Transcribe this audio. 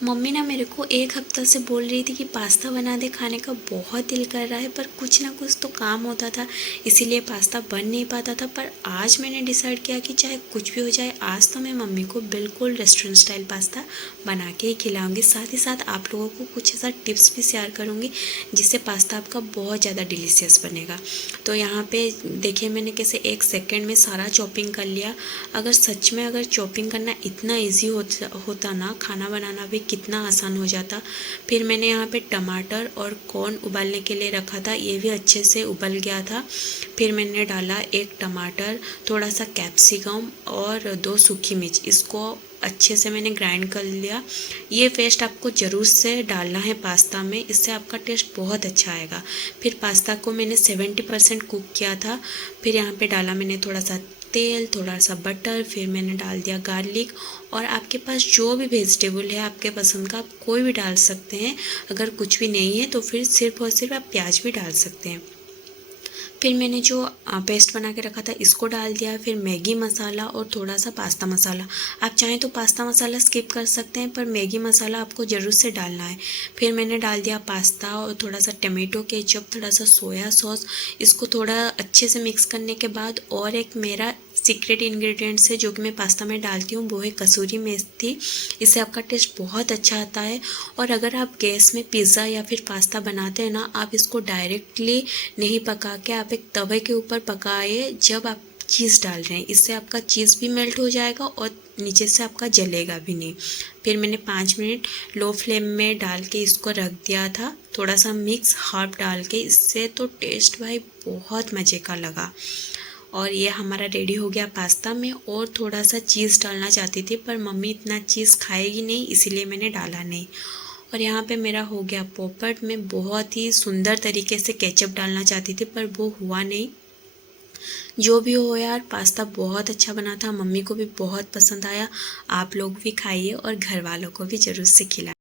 Mummy ना मेरे को एक हफ्ता से बोल रही थी कि पास्ता बना दे, खाने का बहुत दिल कर रहा है, पर कुछ ना कुछ तो काम होता था, इसीलिए पास्ता बन नहीं पाता था। पर आज मैंने डिसाइड किया कि चाहे कुछ भी हो जाए, आज तो मैं मम्मी को बिल्कुल रेस्टोरेंट स्टाइल पास्ता बना के ही खिलाऊंगी। साथ ही साथ आप लोगों को कुछ ऐसा टिप्स भी शेयर करूँगी जिससे पास्ता आपका बहुत ज़्यादा डिलीशियस बनेगा। तो यहाँ पे देखिए मैंने कैसे 1 सेकेंड में सारा चॉपिंग कर लिया। अगर सच में अगर चॉपिंग करना इतना ईजी होता ना, खाना बनाना भी कितना आसान हो जाता। फिर मैंने यहाँ पे टमाटर और कॉर्न उबालने के लिए रखा था, ये भी अच्छे से उबल गया था। फिर मैंने डाला 1 टमाटर, थोड़ा सा कैप्सिकम और 2 सूखी मिर्च, इसको अच्छे से मैंने ग्राइंड कर लिया। ये पेस्ट आपको ज़रूर से डालना है पास्ता में, इससे आपका टेस्ट बहुत अच्छा आएगा। फिर पास्ता को मैंने 70% कुक किया था। फिर यहाँ पे डाला मैंने थोड़ा सा तेल, थोड़ा सा बटर, फिर मैंने डाल दिया गार्लिक। और आपके पास जो भी वेजिटेबल है आपके पसंद का, आप कोई भी डाल सकते हैं। अगर कुछ भी नहीं है तो फिर सिर्फ और सिर्फ आप प्याज भी डाल सकते हैं। फिर मैंने जो पेस्ट बना के रखा था इसको डाल दिया। फिर मैगी मसाला और थोड़ा सा पास्ता मसाला, आप चाहें तो पास्ता मसाला स्किप कर सकते हैं, पर मैगी मसाला आपको ज़रूर से डालना है। फिर मैंने डाल दिया पास्ता और थोड़ा सा टमाटो केचप, थोड़ा सा सोया सॉस, इसको थोड़ा अच्छे से मिक्स करने के बाद, और एक मेरा सीक्रेट इंग्रेडिएंट्स है जो कि मैं पास्ता में डालती हूँ, वो है कसूरी मेथी। इससे आपका टेस्ट बहुत अच्छा आता है। और अगर आप गैस में पिज़्ज़ा या फिर पास्ता बनाते हैं ना, आप इसको डायरेक्टली नहीं पका के आप एक तवे के ऊपर पकाइए जब आप चीज़ डाल रहे हैं, इससे आपका चीज़ भी मेल्ट हो जाएगा और नीचे से आपका जलेगा भी नहीं। फिर मैंने 5 मिनट लो फ्लेम में डाल के इसको रख दिया था, थोड़ा सा मिक्स हर्ब डाल के, इससे तो टेस्ट भाई बहुत मज़े का लगा। और ये हमारा रेडी हो गया पास्ता में। और थोड़ा सा चीज़ डालना चाहती थी, पर मम्मी इतना चीज़ खाएगी नहीं, इसीलिए मैंने डाला नहीं। और यहाँ पे मेरा हो गया पोपट। मैं बहुत ही सुंदर तरीके से केचप डालना चाहती थी, पर वो हुआ नहीं। जो भी हो यार, पास्ता बहुत अच्छा बना था, मम्मी को भी बहुत पसंद आया। आप लोग भी खाइए और घर वालों को भी ज़रूर से खिलाएं।